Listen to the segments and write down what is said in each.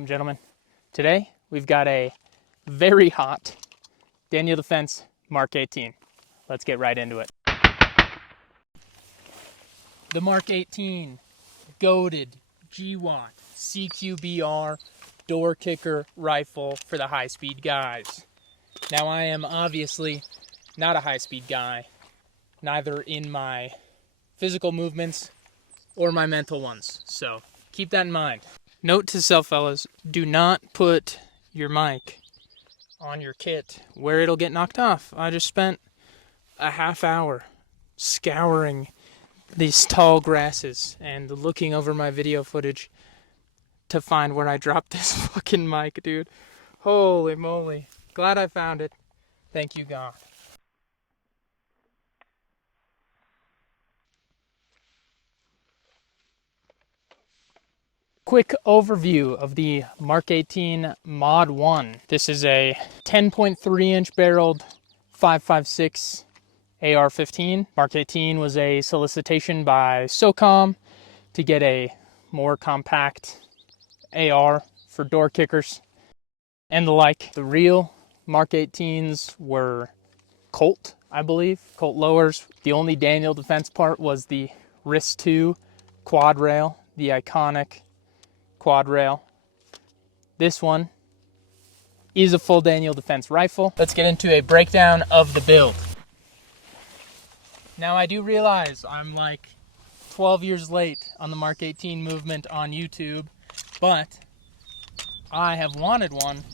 Welcome, gentlemen. Today, we've got a very hot Daniel Defense Mark 18. Let's get right into it. The Mark 18 goated GWAT CQBR door kicker rifle for the high-speed guys. Now, I am obviously not a high-speed guy, neither in my physical movements or my mental ones, so keep that in mind. Note to self, fellas, do not put your mic on your kit where it'll get knocked off. I just spent a half hour scouring these tall grasses and looking over my video footage to find where I dropped this fucking mic, dude. Holy moly. Glad I found it. Thank you, God. Quick overview of the Mark 18 Mod 1. This is a 10.3 inch barreled 5.56 AR-15. Mark 18 was a solicitation by SOCOM to get a more compact AR for door kickers and the like. The real Mark 18s were Colt, I believe, Colt lowers. The only Daniel Defense part was the wrist 2 quad rail, the iconic quad rail. This one is a full Daniel Defense rifle. Let's get into a breakdown of the build. Now, I do realize I'm like 12 years late on the Mark 18 movement on YouTube, but I have wanted one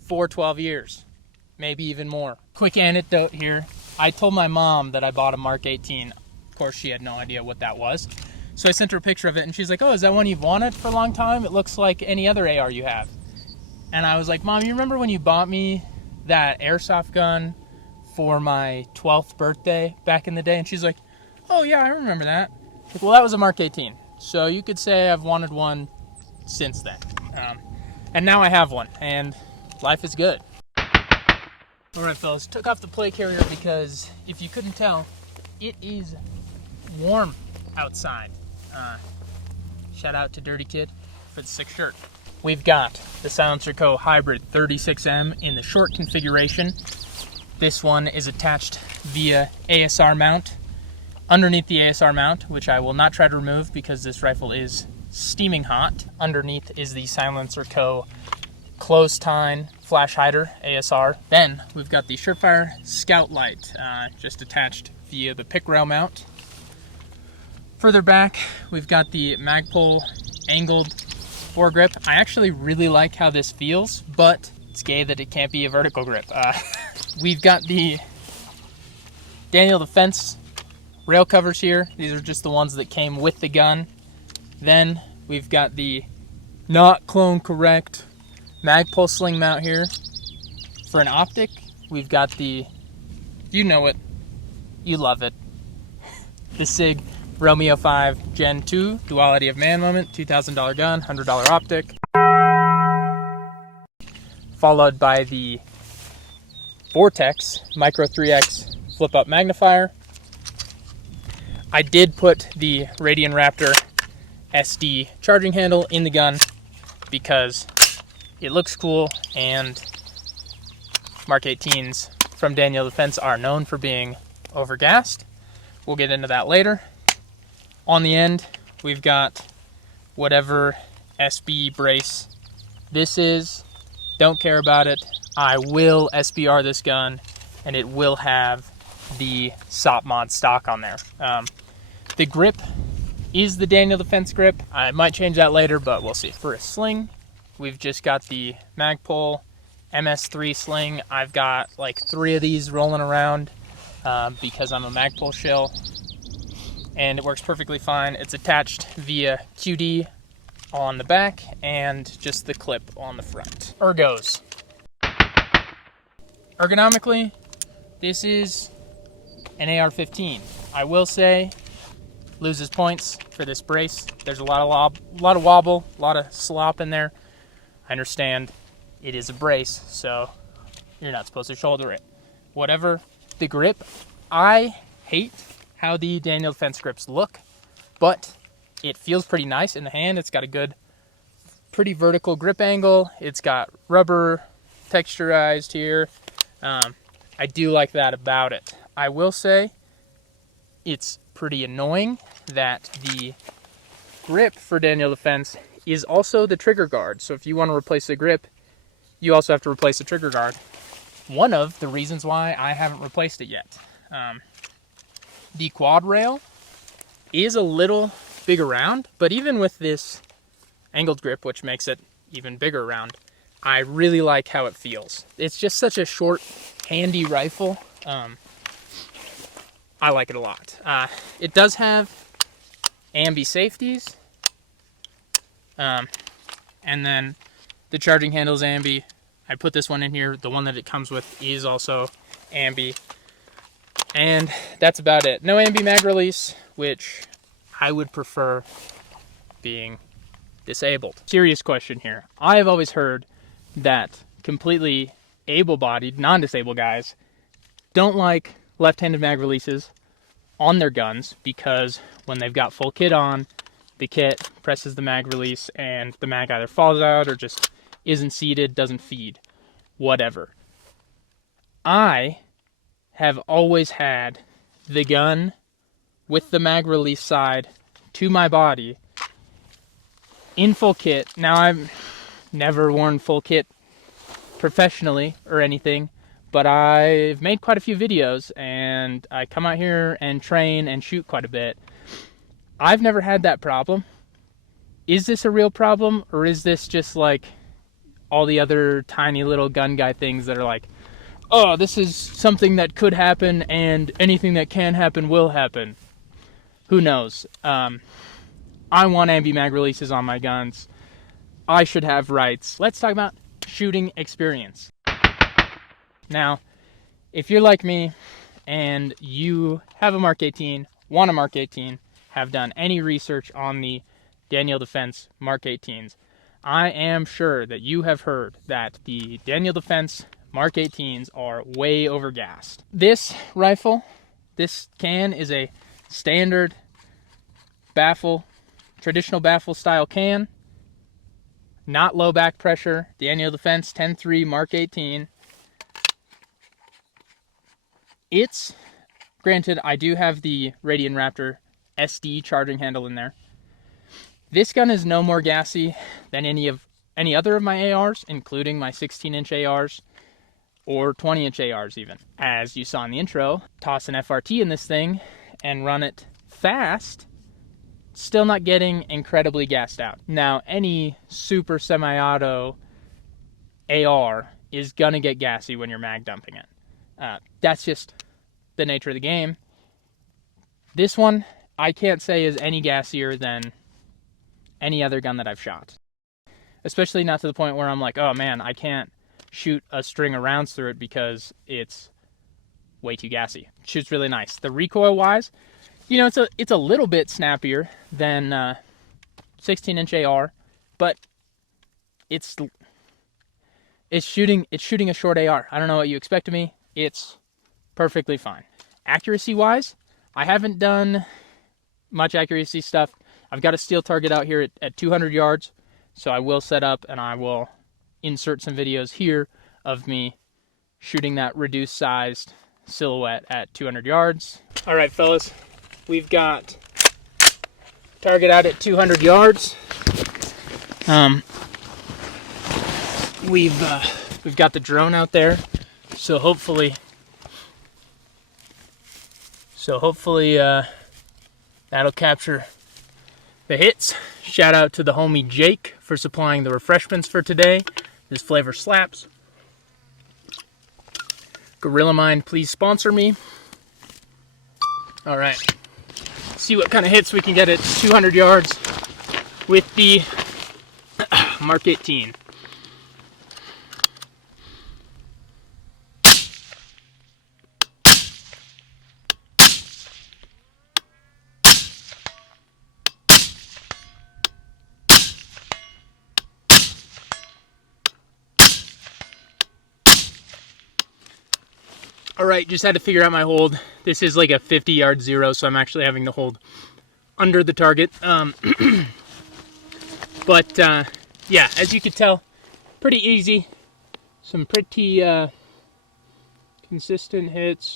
for 12 years, maybe even more. Quick anecdote here. I told my mom that I bought a Mark 18. Of course, she had no idea what that was. So I sent her a picture of it, and she's like, oh, is that one you've wanted for a long time? It looks like any other AR you have. And I was like, Mom, you remember when you bought me that airsoft gun for my 12th birthday back in the day? And she's like, oh, yeah, I remember that. Like, well, that was a Mark 18. So you could say I've wanted one since then. And now I have one, and life is good. All right, fellas, took off the plate carrier because if you couldn't tell, it is warm outside. Shout out to Dirty Kid for the sick shirt. We've got the Silencer Co. Hybrid 36M in the short configuration. This one is attached via ASR mount. Underneath the ASR mount, which I will not try to remove because this rifle is steaming hot, underneath is the Silencer Co. closed tine flash hider ASR. Then we've got the Surefire Scout Light just attached via the pick rail mount. Further back, we've got the Magpul angled foregrip. I actually really like how this feels, but it's gay that it can't be a vertical grip. We've got the Daniel Defense rail covers here. These are just the ones that came with the gun. Then we've got the not clone correct Magpul sling mount here. For an optic, we've got the, you know it, you love it, the SIG Romeo 5 Gen 2 Duality of Man moment, $2,000 gun, $100 optic. Followed by the Vortex Micro 3X flip up magnifier. I did put the Radian Raptor SD charging handle in the gun because it looks cool, and Mark 18s from Daniel Defense are known for being overgassed. We'll get into that later. On the end, we've got whatever SB brace this is. Don't care about it. I will SBR this gun, and it will have the SOP mod stock on there. The grip is the Daniel Defense grip. I might change that later, but we'll see. For a sling, we've just got the Magpul MS3 sling. I've got like 3 of these rolling around because I'm a Magpul shill, and it works perfectly fine. It's attached via QD on the back and just the clip on the front. Ergos. Ergonomically, this is an AR-15. I will say, loses points for this brace. There's a lot of wobble, a lot of slop in there. I understand it is a brace, so you're not supposed to shoulder it. Whatever. The grip, I hate how the Daniel Defense grips look, but it feels pretty nice in the hand. It's got a good pretty vertical grip angle. It's got rubber texturized here. I do like that about it. I will say it's pretty annoying that the grip for Daniel Defense is also the trigger guard. So if you want to replace the grip, you also have to replace the trigger guard. One of the reasons why I haven't replaced it yet. The quad rail is a little big around, but even with this angled grip, which makes it even bigger around, I really like how it feels. It's just such a short, handy rifle. I like it a lot. It does have ambi safeties, and then the charging handle's ambi. I put this one in here. The one that it comes with is also ambi. And that's about it. No ambi mag release, which I would prefer being disabled. Serious question here. I have always heard that completely able-bodied, non-disabled guys don't like left-handed mag releases on their guns because when they've got full kit on, the kit presses the mag release and the mag either falls out or just isn't seated, doesn't feed, whatever. I have always had the gun with the mag release side to my body in full kit. Now, I've never worn full kit professionally or anything, but I've made quite a few videos and I come out here and train and shoot quite a bit. I've never had that problem. Is this a real problem, or is this just like all the other tiny little gun guy things that are like, oh, this is something that could happen and anything that can happen will happen? Who knows? I want ambi mag releases on my guns. I should have rights. Let's talk about shooting experience. Now, if you're like me and you have a Mark 18, want a Mark 18, have done any research on the Daniel Defense Mark 18s, I am sure that you have heard that the Daniel Defense Mark 18s are way overgassed. This rifle, this can, is a standard baffle, traditional baffle style can, not low back pressure. Daniel Defense 10.3 Mark 18. It's, granted, I do have the Radian Raptor SD charging handle in there. This gun is no more gassy than any other of my ARs, including my 16-inch ARs or 20-inch ARs even. As you saw in the intro, toss an FRT in this thing and run it fast, still not getting incredibly gassed out. Now, any super semi-auto AR is gonna get gassy when you're mag dumping it. That's just the nature of the game. This one, I can't say is any gassier than any other gun that I've shot. Especially not to the point where I'm like, oh man, I can't shoot a string of rounds through it because it's way too gassy. It shoots really nice. The recoil wise, you know, it's a little bit snappier than 16-inch AR, but it's shooting a short AR. I don't know what you expect of me. It's perfectly fine. Accuracy wise, I haven't done much accuracy stuff. I've got a steel target out here at 200 yards, so I will set up and I will insert some videos here of me shooting that reduced sized silhouette at 200 yards. All right, fellas, we've got target out at 200 yards. We've got the drone out there, so hopefully that'll capture the hits. Shout out to the homie Jake for supplying the refreshments for today. This flavor slaps. Gorilla Mind, please sponsor me. All right, see what kind of hits we can get at 200 yards with the Mark 18. All right, just had to figure out my hold. This is like a 50-yard zero, so I'm actually having to hold under the target. But yeah, as you could tell, pretty easy. Some pretty consistent hits.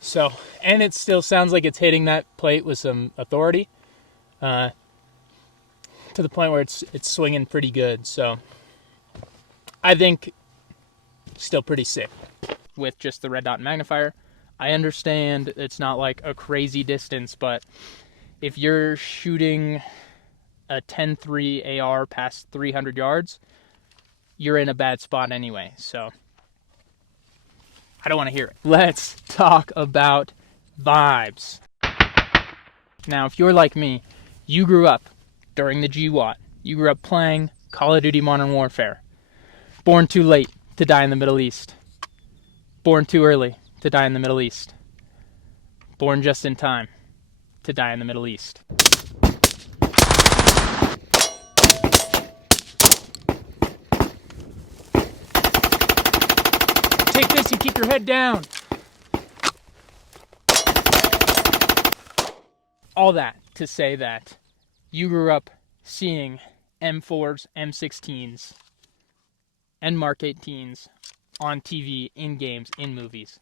So, and it still sounds like it's hitting that plate with some authority, to the point where it's swinging pretty good. So, I think still pretty sick with just the red dot magnifier. I understand it's not like a crazy distance, but if you're shooting a 10.3 AR past 300 yards, you're in a bad spot anyway. So, I don't want to hear it. Let's talk about vibes. Now, if you're like me, you grew up during the GWAT. You grew up playing Call of Duty Modern Warfare. Born too late to die in the Middle East. Born too early to die in the Middle East. Born just in time to die in the Middle East. Take this and keep your head down. All that to say that you grew up seeing M4s, M16s, and Mark 18s on TV, in games, in movies.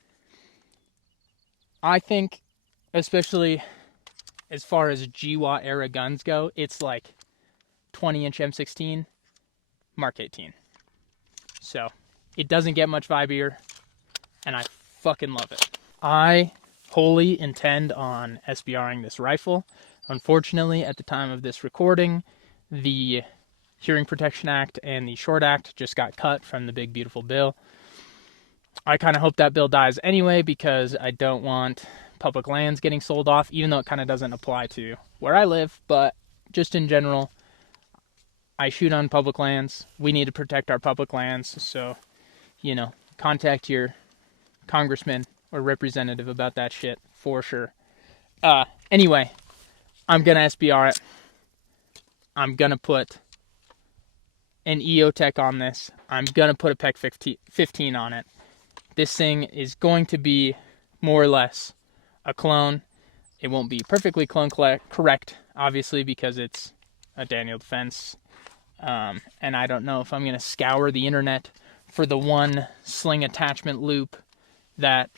I think, especially as far as GWAT era guns go, it's like 20-inch M16, Mark 18. So, it doesn't get much vibier, and I fucking love it. I wholly intend on SBRing this rifle. Unfortunately, at the time of this recording, the Hearing Protection Act and the Short Act just got cut from the big beautiful bill. I kind of hope that bill dies anyway, because I don't want public lands getting sold off, even though it kind of doesn't apply to where I live, but just in general, I shoot on public lands. We need to protect our public lands, so, you know, contact your congressman or representative about that shit, for sure. Anyway, I'm gonna SBR it. I'm gonna put an EOTech on this. I'm gonna put a PEC 15 on it. This thing is going to be more or less a clone. It won't be perfectly clone correct, obviously, because it's a Daniel Defense. And I don't know if I'm gonna scour the internet for the one sling attachment loop that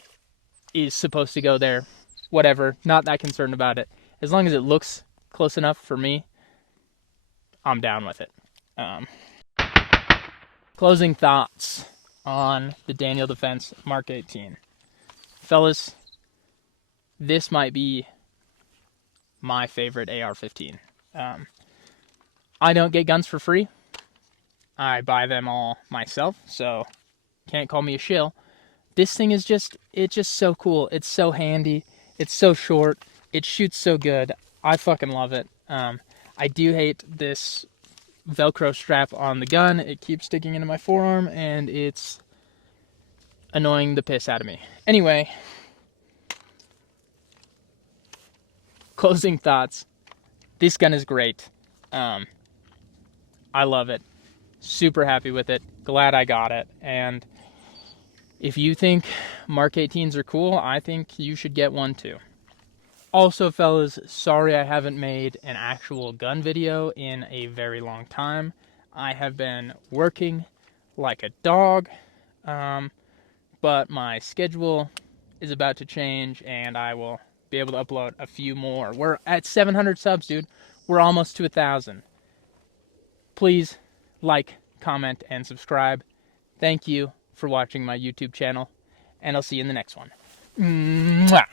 is supposed to go there. Whatever, not that concerned about it. As long as it looks close enough for me, I'm down with it. Closing thoughts on the Daniel Defense Mark 18. Fellas, this might be my favorite AR-15. I don't get guns for free. I buy them all myself, so can't call me a shill. This thing is it's just so cool. It's so handy. It's so short. It shoots so good. I fucking love it. I do hate this Velcro strap on the gun. It keeps sticking into my forearm, and it's annoying the piss out of me. Anyway, closing thoughts. This gun is great. I love it. Super happy with it. Glad I got it. And if you think Mark 18s are cool, I think you should get one too. Also, fellas, sorry I haven't made an actual gun video in a very long time. I have been working like a dog, but my schedule is about to change, and I will be able to upload a few more. We're at 700 subs, dude. We're almost to 1,000. Please like, comment, and subscribe. Thank you for watching my YouTube channel, and I'll see you in the next one. Mwah.